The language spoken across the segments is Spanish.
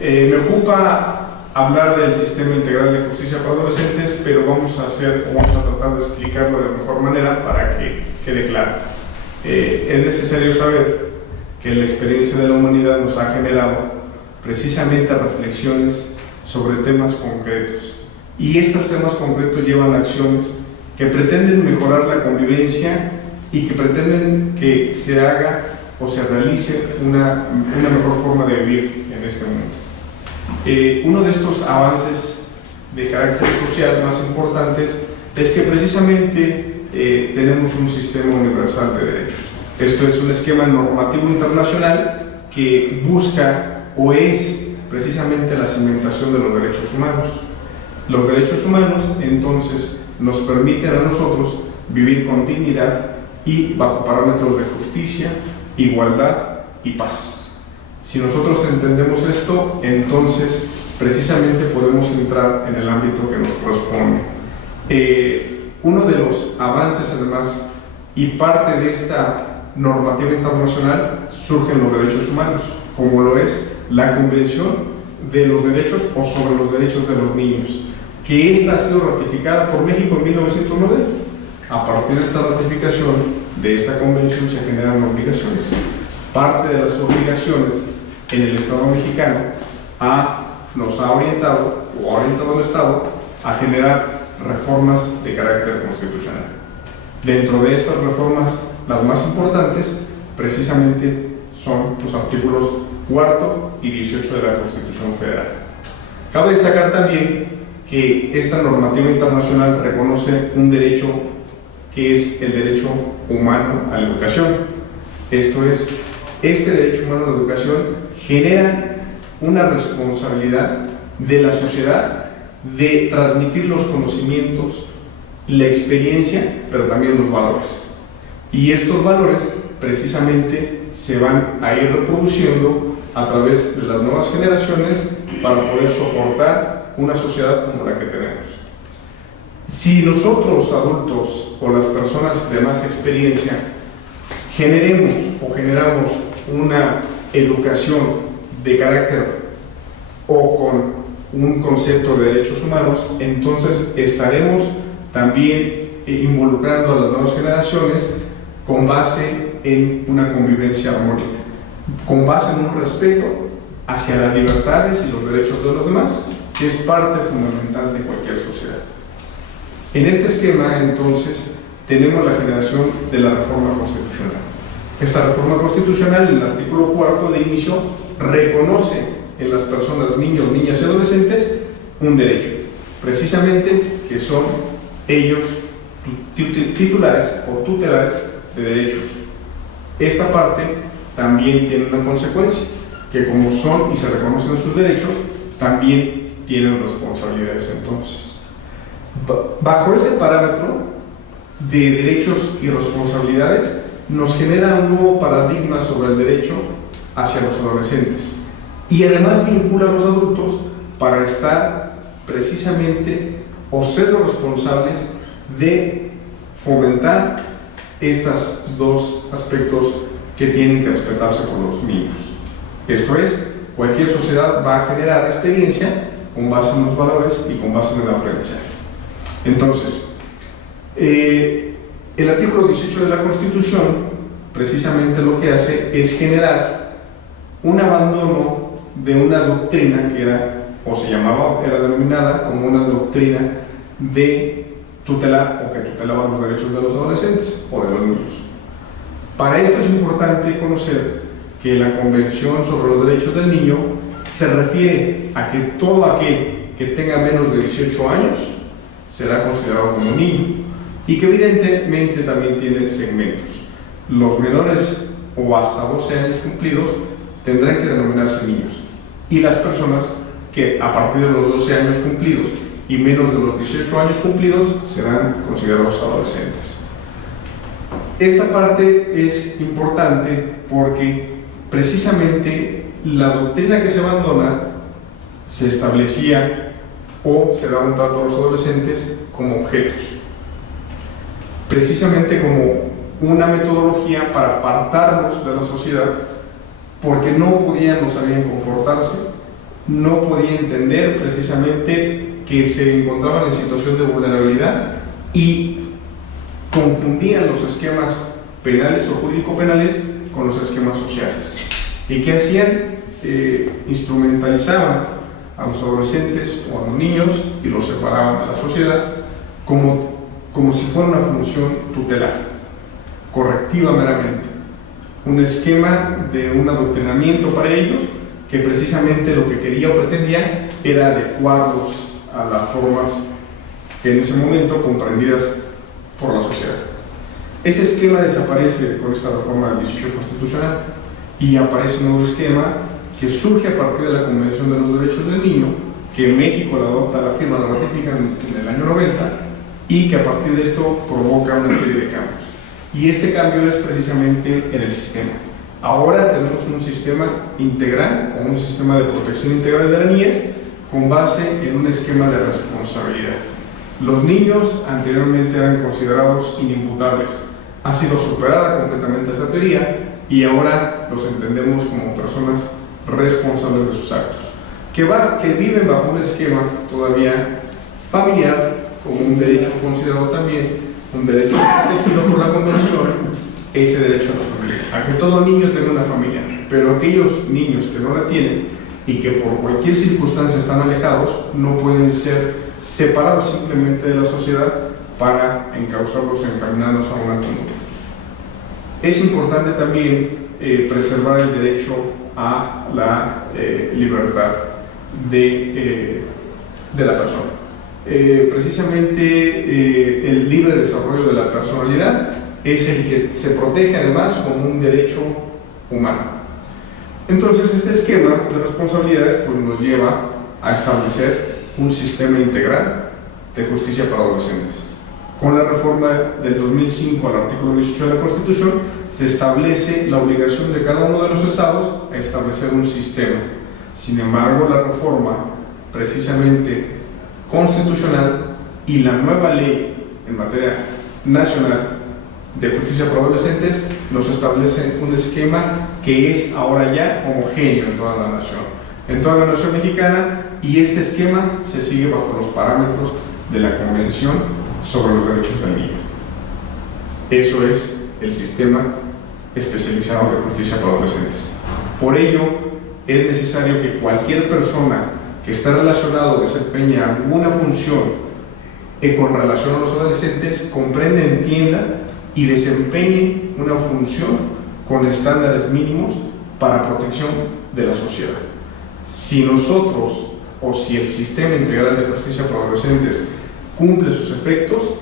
Me ocupa hablar del Sistema Integral de Justicia para Adolescentes, pero vamos a tratar de explicarlo de mejor manera para que quede claro. Es necesario saber que la experiencia de la humanidad nos ha generado precisamente reflexiones sobre temas concretos, y estos temas concretos llevan a acciones que pretenden mejorar la convivencia y que pretenden que se haga o se realice una mejor forma de vivir en este mundo. Uno de estos avances de carácter social más importantes es que precisamente tenemos un sistema universal de derechos. Esto es un esquema normativo internacional que busca o es precisamente la cimentación de los derechos humanos. Los derechos humanos entonces nos permiten a nosotros vivir con dignidad y bajo parámetros de justicia, igualdad y paz. Si nosotros entendemos esto, entonces precisamente podemos entrar en el ámbito que nos corresponde. Uno de los avances además y parte de esta normativa internacional surgen los derechos humanos, como lo es la Convención de los Derechos o sobre los Derechos de los Niños, que esta ha sido ratificada por México en 1909. A partir de esta ratificación de esta convención se generan obligaciones. Parte de las obligaciones en el Estado mexicano nos ha orientado o ha orientado al Estado a generar reformas de carácter constitucional. Dentro de estas reformas, las más importantes precisamente son los artículos 4 y 18 de la Constitución Federal. Cabe destacar también que esta normativa internacional reconoce un derecho que es el derecho humano a la educación. Esto es, este derecho humano a la educación genera una responsabilidad de la sociedad de transmitir los conocimientos, la experiencia, pero también los valores. Y estos valores precisamente se van a ir reproduciendo a través de las nuevas generaciones para poder soportar una sociedad como la que tenemos. Si nosotros adultos o las personas de más experiencia generamos una educación de carácter o con un concepto de derechos humanos, entonces estaremos también involucrando a las nuevas generaciones con base en una convivencia armónica, con base en un respeto hacia las libertades y los derechos de los demás, que es parte fundamental de cualquier sociedad. En este esquema, entonces, tenemos la generación de la reforma constitucional. Esta reforma constitucional, en el artículo 4 de inicio, reconoce en las personas, niños, niñas y adolescentes, un derecho, precisamente que son ellos titulares o tutelares de derechos. Esta parte también tiene una consecuencia, que como son y se reconocen sus derechos, también tienen responsabilidades entonces. Bajo este parámetro de derechos y responsabilidades, nos genera un nuevo paradigma sobre el derecho hacia los adolescentes y además vincula a los adultos para estar precisamente o ser los responsables de fomentar estos dos aspectos que tienen que respetarse por los niños. Esto es, cualquier sociedad va a generar experiencia con base en los valores y con base en el aprendizaje. Entonces, el artículo 18 de la Constitución precisamente lo que hace es generar un abandono de una doctrina que era denominada como una doctrina de tutelar o que tutelaba los derechos de los adolescentes o de los niños. Para esto es importante conocer que la Convención sobre los Derechos del Niño se refiere a que todo aquel que tenga menos de 18 años será considerado como niño y que evidentemente también tiene segmentos. Los menores o hasta 12 años cumplidos tendrán que denominarse niños, y las personas que a partir de los 12 años cumplidos y menos de los 18 años cumplidos serán considerados adolescentes. Esta parte es importante porque precisamente la doctrina que se abandona se establecía o se daba un trato a los adolescentes como objetos, precisamente como una metodología para apartarlos de la sociedad porque no podían o sabían comportarse no podía entender precisamente que se encontraban en situación de vulnerabilidad y confundían los esquemas penales o jurídico-penales con los esquemas sociales. ¿Y qué hacían? Instrumentalizaban a los adolescentes o a los niños y los separaban de la sociedad como si fuera una función tutelar, correctiva meramente. Un esquema de un adoctrinamiento para ellos que precisamente lo que quería o pretendía era adecuarlos a las formas que en ese momento comprendidas por la sociedad. Ese esquema desaparece con esta reforma del 18 constitucional y aparece un nuevo esquema que surge a partir de la Convención de los Derechos del Niño, que México la adopta, la firma, la ratifica en el año 90 y que a partir de esto provoca una serie de cambios. Y este cambio es precisamente en el sistema. Ahora tenemos un sistema integral o un sistema de protección integral de la niñez con base en un esquema de responsabilidad. Los niños anteriormente eran considerados inimputables. Ha sido superada completamente esa teoría y ahora los entendemos como personas responsables de sus actos, que viven bajo un esquema todavía familiar, como un derecho considerado también un derecho protegido por la Convención, ese derecho a la familia, a que todo niño tenga una familia, pero aquellos niños que no la tienen y que por cualquier circunstancia están alejados, no pueden ser separados simplemente de la sociedad para encauzarlos, encaminarlos a una conducta. Es importante también preservar el derecho a la libertad de la persona. Precisamente el libre desarrollo de la personalidad es el que se protege además como un derecho humano. Entonces este esquema de responsabilidades pues, nos lleva a establecer un sistema integral de justicia para adolescentes. Con la reforma del 2005 al artículo 18 de la Constitución se establece la obligación de cada uno de los estados a establecer un sistema. Sin embargo, la reforma precisamente constitucional y la nueva ley en materia nacional de justicia para adolescentes nos establece un esquema que es ahora ya homogéneo en toda la nación mexicana, y este esquema se sigue bajo los parámetros de la Convención sobre los Derechos del Niño. Eso es el sistema especializado de justicia para adolescentes. Por ello, es necesario que cualquier persona que esté relacionado o desempeñe alguna función con relación a los adolescentes comprenda, entienda y desempeñe una función con estándares mínimos para protección de la sociedad. Si nosotros o si el sistema integral de justicia para adolescentes cumple sus efectos,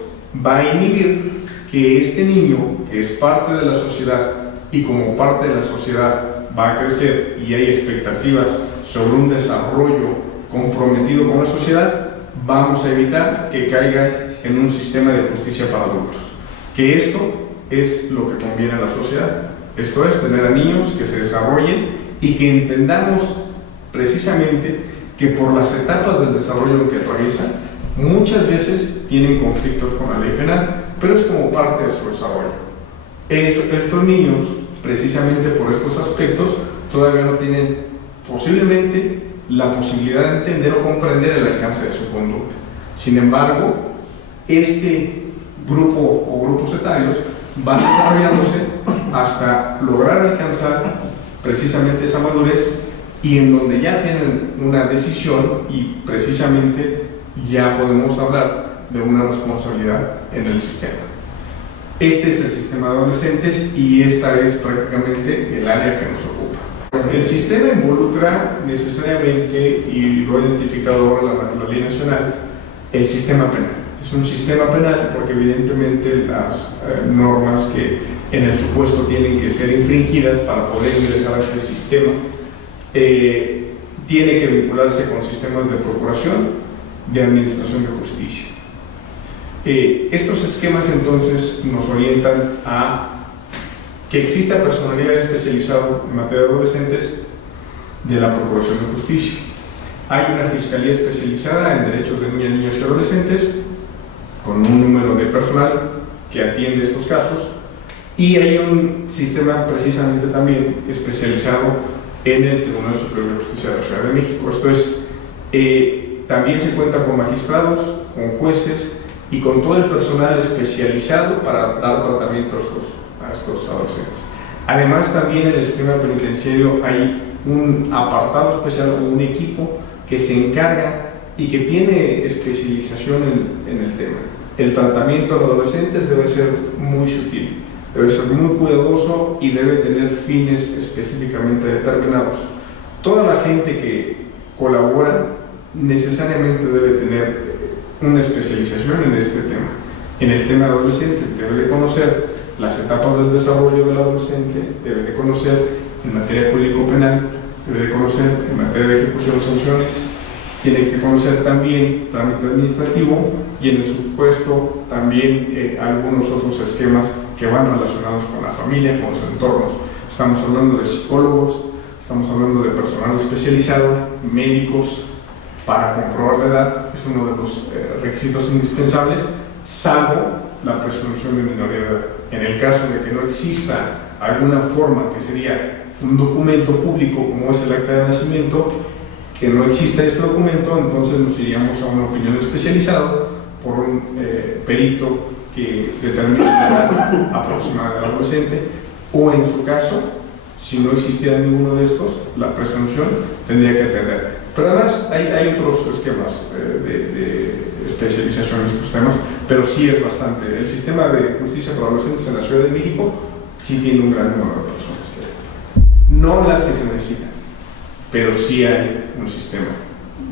va a inhibir que este niño, que es parte de la sociedad y como parte de la sociedad va a crecer y hay expectativas sobre un desarrollo comprometido con la sociedad, vamos a evitar que caiga en un sistema de justicia para adultos. Que esto es lo que conviene a la sociedad. Esto es tener a niños que se desarrollen y que entendamos precisamente que por las etapas del desarrollo que atraviesan, muchas veces tienen conflictos con la ley penal, pero es como parte de su desarrollo. Estos niños, precisamente por estos aspectos, todavía no tienen posiblemente la posibilidad de entender o comprender el alcance de su conducta. Sin embargo, este grupo o grupos etarios van desarrollándose hasta lograr alcanzar precisamente esa madurez y en donde ya tienen una decisión y precisamente ya podemos hablar de una responsabilidad en el sistema. Este es el sistema de adolescentes y esta es prácticamente el área que nos ocupa. El sistema involucra necesariamente, y lo ha identificado ahora la ley nacional, el sistema penal. Es un sistema penal porque evidentemente las normas que en el supuesto tienen que ser infringidas para poder ingresar a este sistema tiene que vincularse con sistemas de procuración, de administración de justicia. Estos esquemas entonces nos orientan a que exista personalidad especializada en materia de adolescentes de la Procuración de Justicia. Hay una fiscalía especializada en derechos de niñas, niños y adolescentes con un número de personal que atiende estos casos, y hay un sistema precisamente también especializado en el Tribunal Superior de Justicia de la Ciudad de México. Esto es, también se cuenta con magistrados, con jueces y con todo el personal especializado para dar tratamiento a estos adolescentes. Además, también en el sistema penitenciario hay un apartado especial, un equipo que se encarga y que tiene especialización en el tema. El tratamiento a los adolescentes debe ser muy sutil, debe ser muy cuidadoso y debe tener fines específicamente determinados. Toda la gente que colabora necesariamente debe tener una especialización en este tema. En el tema de adolescentes debe de conocer las etapas del desarrollo del adolescente, debe de conocer en materia jurídico-penal, debe de conocer en materia de ejecución de sanciones, tiene que conocer también trámite administrativo y en el supuesto también algunos otros esquemas que van relacionados con la familia, con los entornos. Estamos hablando de psicólogos, estamos hablando de personal especializado, médicos, para comprobar la edad, es uno de los requisitos indispensables, salvo la presunción de minoría de edad. En el caso de que no exista alguna forma que sería un documento público como es el acta de nacimiento, que no exista este documento, entonces nos iríamos a una opinión especializada por un perito que determine la edad aproximada del adolescente, o en su caso, si no existiera ninguno de estos, la presunción tendría que atender. Pero además hay otros esquemas de especialización en estos temas, pero sí es bastante. El sistema de justicia para adolescentes en la Ciudad de México sí tiene un gran número de personas no las que se necesitan, pero sí hay un sistema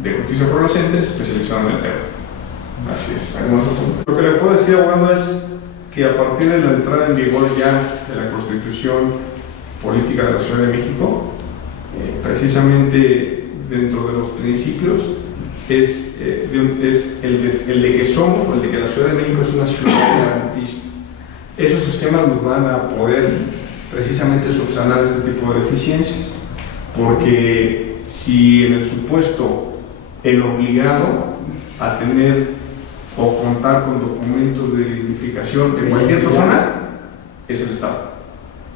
de justicia para adolescentes especializado en el tema. Así es. Lo que le puedo decir, abogado, es que a partir de la entrada en vigor ya de la Constitución Política de la Ciudad de México, precisamente dentro de los principios es el de que somos, o el de que la Ciudad de México es una ciudad garantista. Esos esquemas nos van a poder precisamente subsanar este tipo de deficiencias, porque si en el supuesto el obligado a tener o contar con documentos de identificación de cualquier persona es el Estado.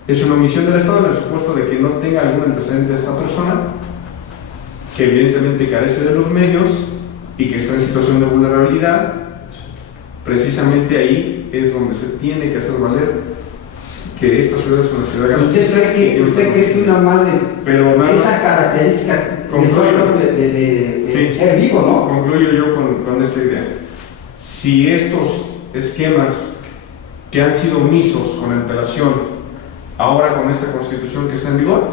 Es una omisión del Estado en el supuesto de que no tenga algún antecedente de esta persona, que evidentemente carece de los medios y que está en situación de vulnerabilidad. Precisamente ahí es donde se tiene que hacer valer que esta ciudad es una ciudad garantista. ¿Usted cree que una madre esa característica de ser vivo, no? Concluyo yo con esta idea. Si estos esquemas que han sido omisos con antelación, ahora con esta Constitución que está en vigor,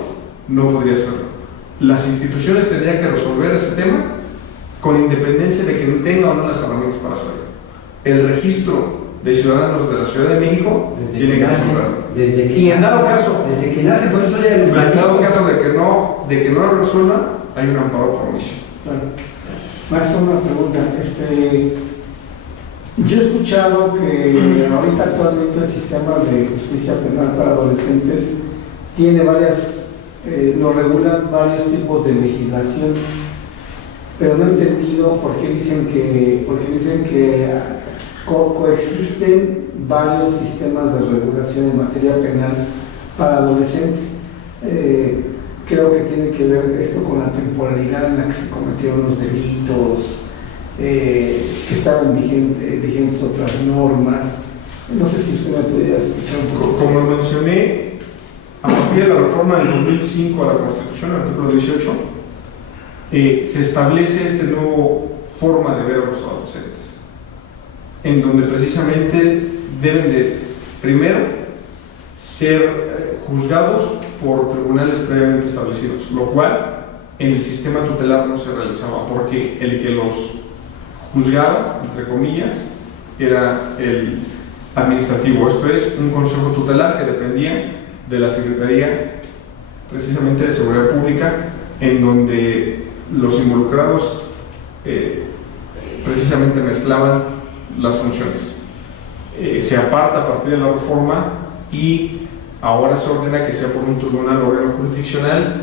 no podría serlo. Las instituciones tendrían que resolver ese tema con independencia de que tenga o no las herramientas para hacerlo. El registro de ciudadanos de la Ciudad de México tiene que resolverlo. Y en dado caso, desde que nace, por eso ya en dado caso de que no lo resuelva, hay un amparo por omisión. Claro. Maestro, una pregunta. Yo he escuchado que ahorita actualmente el sistema de justicia penal para adolescentes tiene lo regulan varios tipos de legislación, pero no he entendido por qué dicen que coexisten varios sistemas de regulación en materia penal para adolescentes. Creo que tiene que ver esto con la temporalidad en la que se cometieron los delitos, que estaban vigentes otras normas. No sé si usted me pudiera explicar un poco. Como mencioné, a partir de la reforma del 2005 a la Constitución, artículo 18, se establece esta nueva forma de ver a los adolescentes, en donde precisamente deben de, primero, ser juzgados por tribunales previamente establecidos, lo cual en el sistema tutelar no se realizaba, porque el que los juzgaba, entre comillas, era el administrativo. Esto es un consejo tutelar que dependía de la Secretaría precisamente de Seguridad Pública, en donde los involucrados precisamente mezclaban las funciones. Se aparta a partir de la reforma y ahora se ordena que sea por un tribunal o órgano jurisdiccional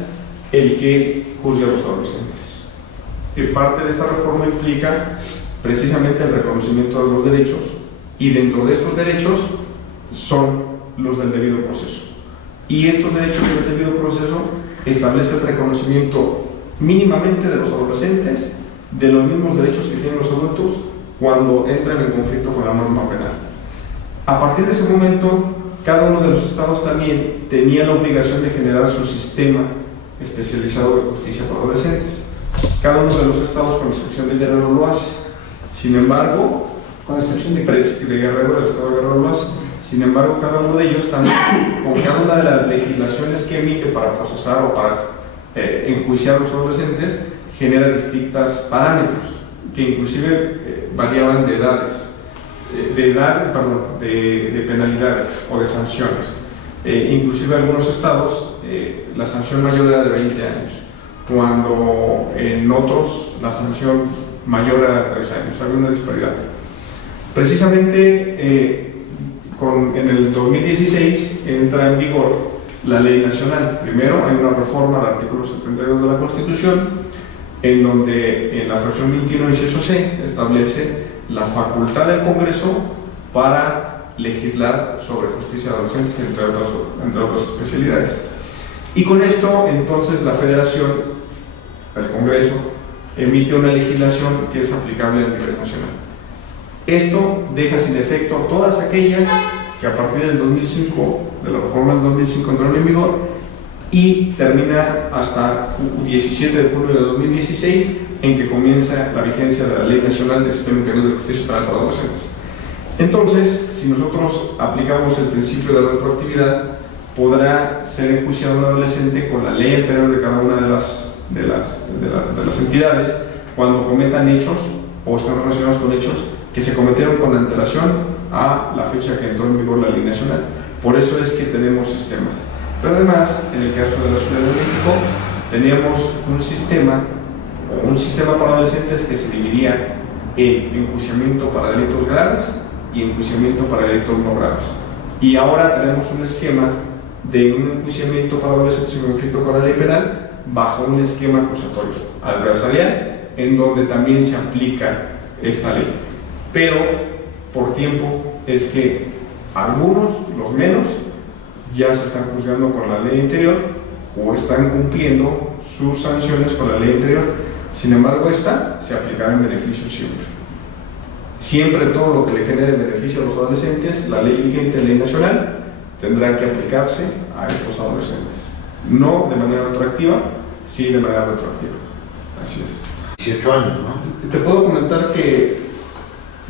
el que juzgue a los adolescentes. Parte de esta reforma implica precisamente el reconocimiento de los derechos, y dentro de estos derechos son los del debido proceso. Y estos derechos del debido proceso establece el reconocimiento mínimamente de los adolescentes de los mismos derechos que tienen los adultos cuando entran en conflicto con la norma penal. A partir de ese momento, cada uno de los estados también tenía la obligación de generar su sistema especializado de justicia para adolescentes. Cada uno de los estados, con excepción de Guerrero, lo hace. Sin embargo, con excepción de Guerrero, del estado de Guerrero lo hace. Sin embargo, cada uno de ellos también, con cada una de las legislaciones que emite para procesar o para enjuiciar a los adolescentes, genera distintos parámetros que inclusive variaban de edades, de penalidades o de sanciones. Inclusive en algunos estados la sanción mayor era de 20 años, cuando en otros la sanción mayor era de 3 años. Había una disparidad. Precisamente en el 2016 entra en vigor la ley nacional. Primero hay una reforma al artículo 72 de la Constitución, en donde en la fracción 21, inciso C, establece la facultad del Congreso para legislar sobre justicia de adolescentes, entre otras especialidades. Y con esto, entonces, la Federación, el Congreso, emite una legislación que es aplicable a nivel nacional. Esto deja sin efecto todas aquellas que a partir del 2005, de la reforma del 2005, entraron en vigor, y termina hasta 17 de julio de 2016, en que comienza la vigencia de la Ley Nacional del Sistema Integral de Justicia Penal para Adolescentes. Entonces, si nosotros aplicamos el principio de retroactividad, podrá ser enjuiciado un adolescente con la ley anterior de cada una de las entidades cuando cometan hechos o están relacionados con hechos que se cometieron con antelación a la fecha que entró en vigor la Ley Nacional. Por eso es que tenemos sistemas. Pero además, en el caso de la Ciudad de México, teníamos un sistema para adolescentes que se dividía en enjuiciamiento para delitos graves y enjuiciamiento para delitos no graves. Y ahora tenemos un esquema de un enjuiciamiento para adolescentes en conflicto con la ley penal bajo un esquema acusatorio adversarial, en donde también se aplica esta ley. Pero por tiempo es que algunos, los menos, ya se están juzgando con la ley anterior o están cumpliendo sus sanciones con la ley anterior. Sin embargo, esta se aplicará en beneficio siempre. Siempre todo lo que le genere beneficio a los adolescentes, la ley vigente, ley nacional, tendrá que aplicarse a estos adolescentes. No de manera retroactiva, sí de manera retroactiva. Así es. 18 años, ¿no? Te puedo comentar que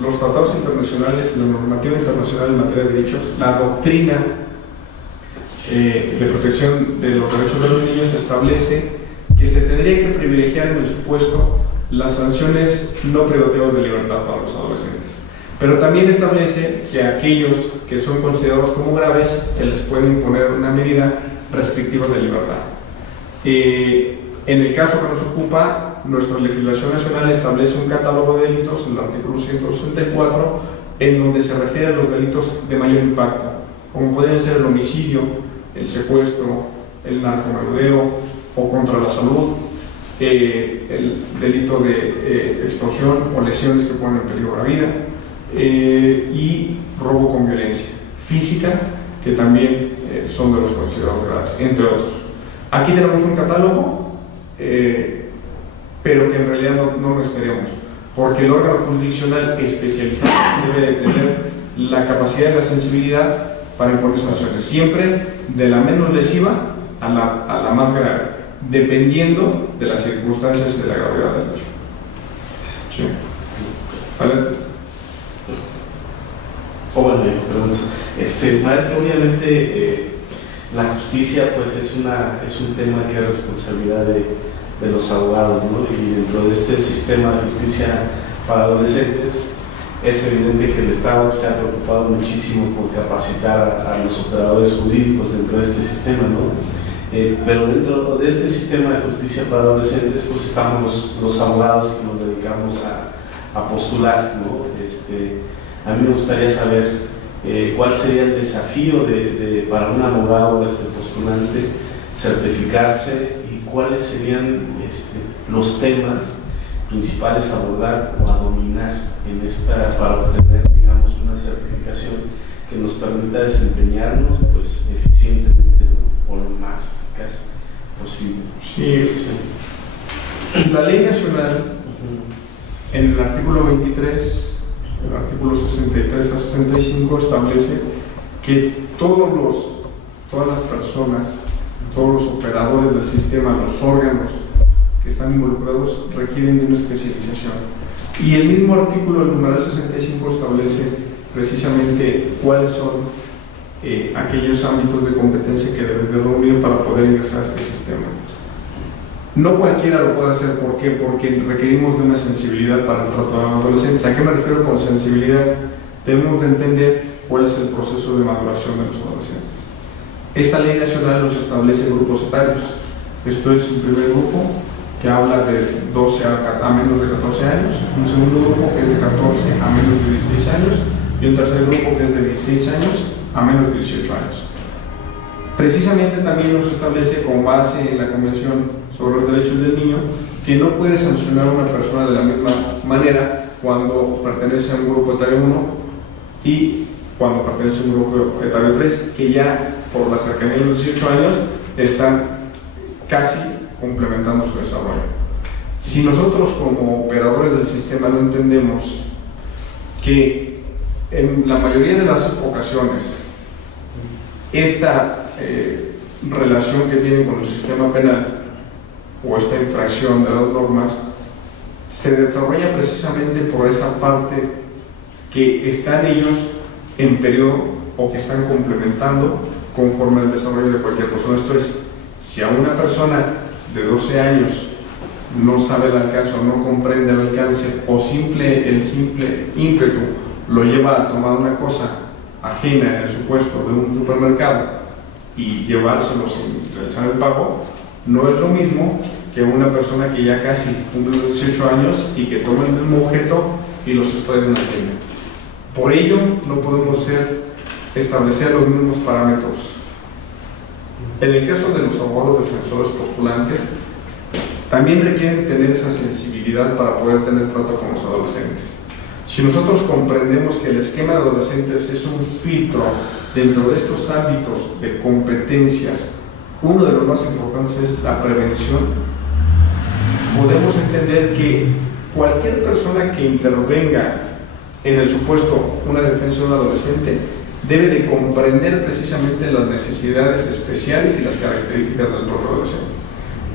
los tratados internacionales, la normativa internacional en materia de derechos, la doctrina de protección de los derechos de los niños establece que se tendría que privilegiar en el supuesto las sanciones no privativas de libertad para los adolescentes, pero también establece que a aquellos que son considerados como graves se les puede imponer una medida restrictiva de libertad. En el caso que nos ocupa, nuestra legislación nacional establece un catálogo de delitos en el artículo 164, en donde se refiere a los delitos de mayor impacto, como podrían ser el homicidio, el secuestro, el narcomenudeo o contra la salud, el delito de extorsión o lesiones que ponen en peligro la vida, y robo con violencia física, que también son de los considerados graves, entre otros. Aquí tenemos un catálogo, pero que en realidad no necesitaríamos, porque el órgano jurisdiccional especializado debe de tener la capacidad y la sensibilidad para imponer sanciones, siempre de la menos lesiva a la más grave, dependiendo de las circunstancias y de la gravedad del hecho. Sí. Adelante. Maestro, obviamente la justicia pues es un tema que es responsabilidad de los abogados, ¿no? Y dentro de este sistema de justicia para adolescentes es evidente que el Estado se ha preocupado muchísimo por capacitar a los operadores jurídicos dentro de este sistema, ¿no? Pero dentro de este sistema de justicia para adolescentes pues estamos los abogados que nos dedicamos a postular, ¿no? A mí me gustaría saber cuál sería el desafío para un abogado postulante certificarse y cuáles serían los temas principales a abordar o a dominar para obtener, digamos, una certificación que nos permita desempeñarnos pues eficientemente, ¿no? O lo más eficaz posible. Sí, la ley nacional, en el artículo 23, el artículo 63 a 65, establece que todas las personas, todos los operadores del sistema, los órganos que están involucrados requieren de una especialización. Y el mismo artículo, el numeral 65, establece precisamente cuáles son aquellos ámbitos de competencia que deben de reunir para poder ingresar a este sistema. No cualquiera lo puede hacer, ¿por qué? Porque requerimos de una sensibilidad para el trato de los adolescentes. ¿A qué me refiero con sensibilidad? Debemos de entender cuál es el proceso de maduración de los adolescentes. Esta ley nacional nos establece grupos etarios. Esto es un primer grupo que habla de 12 a menos de 14 años, un segundo grupo que es de 14 a menos de 16 años y un tercer grupo que es de 16 años a menos de 18 años. Precisamente también nos establece, con base en la Convención sobre los Derechos del Niño, que no puede sancionar a una persona de la misma manera cuando pertenece a un grupo etario 1 y cuando pertenece a un grupo etario 3, que ya por la cercanía de los 18 años están casi complementando su desarrollo. Si nosotros como operadores del sistema no entendemos que en la mayoría de las ocasiones esta relación que tienen con el sistema penal o esta infracción de las normas se desarrolla precisamente por esa parte que están ellos en periodo o que están complementando conforme al desarrollo de cualquier persona. Esto es, si a una persona de 12 años no sabe el alcance o no comprende el alcance o el simple ímpetu lo lleva a tomar una cosa ajena en el supuesto de un supermercado y llevárselo sin realizar el pago, no es lo mismo que una persona que ya casi cumple los 18 años y que toma el mismo objeto y lo sustrae de una tienda. Por ello, no podemos establecer los mismos parámetros. En el caso de los abogados defensores postulantes, también requieren tener esa sensibilidad para poder tener trato con los adolescentes. Si nosotros comprendemos que el esquema de adolescentes es un filtro dentro de estos ámbitos de competencias, uno de los más importantes es la prevención, podemos entender que cualquier persona que intervenga en el supuesto una defensa de un adolescente debe de comprender precisamente las necesidades especiales y las características del propio adolescente.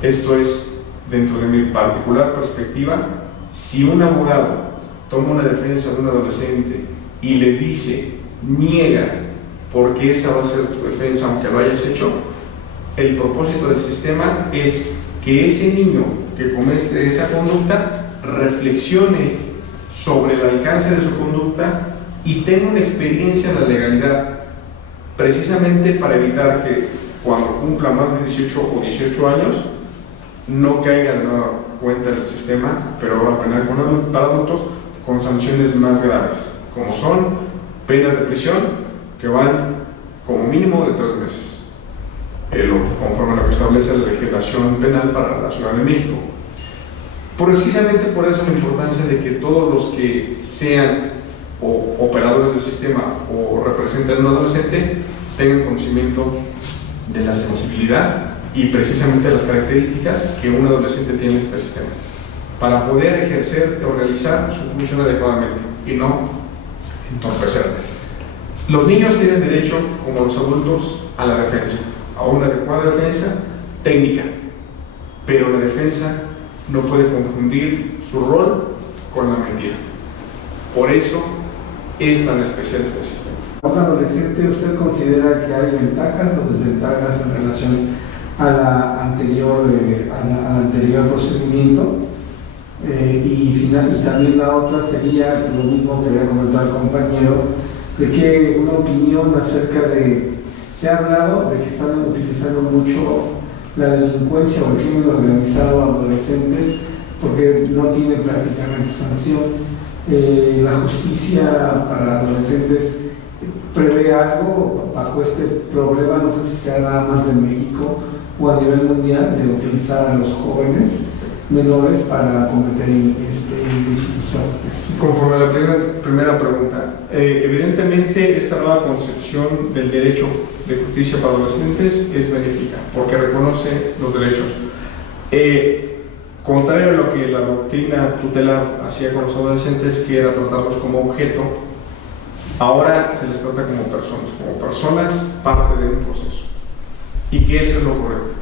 Esto es, dentro de mi particular perspectiva, si un abogado toma una defensa de un adolescente y le dice, niega, porque esa va a ser tu defensa aunque lo hayas hecho, el propósito del sistema es que ese niño que comete esa conducta reflexione sobre el alcance de su conducta y tenga una experiencia en la legalidad, precisamente para evitar que cuando cumpla más de 18 o 18 años no caiga de nueva cuenta en el sistema, pero ahora penal para adultos, con sanciones más graves, como son penas de prisión que van como mínimo de 3 meses, conforme a lo que establece la legislación penal para la Ciudad de México. Precisamente por eso la importancia de que todos los que sean operadores del sistema o representen a un adolescente tengan conocimiento de la sensibilidad y precisamente de las características que un adolescente tiene en este sistema, para poder ejercer o realizar su función adecuadamente y no entorpecerla. Los niños tienen derecho, como los adultos, a la defensa, a una adecuada defensa técnica, pero la defensa no puede confundir su rol con la mentira. Por eso es tan especial este sistema. Como adolescente, ¿usted considera que hay ventajas o desventajas en relación al anterior procedimiento? Y también la otra sería lo mismo que había comentado el compañero, de que una opinión acerca de, se ha hablado de que están utilizando mucho la delincuencia o el crimen organizado a adolescentes porque no tienen prácticamente sanción. La justicia para adolescentes prevé algo bajo este problema, no sé si sea nada más de México o a nivel mundial, de utilizar a los jóvenes menores para cometer ilícitos. Conforme a la primera pregunta, evidentemente realmente esta nueva concepción del derecho de justicia para adolescentes es benéfica, porque reconoce los derechos. Contrario a lo que la doctrina tutelar hacía con los adolescentes, que era tratarlos como objeto, ahora se les trata como personas parte de un proceso. Y que eso es lo correcto.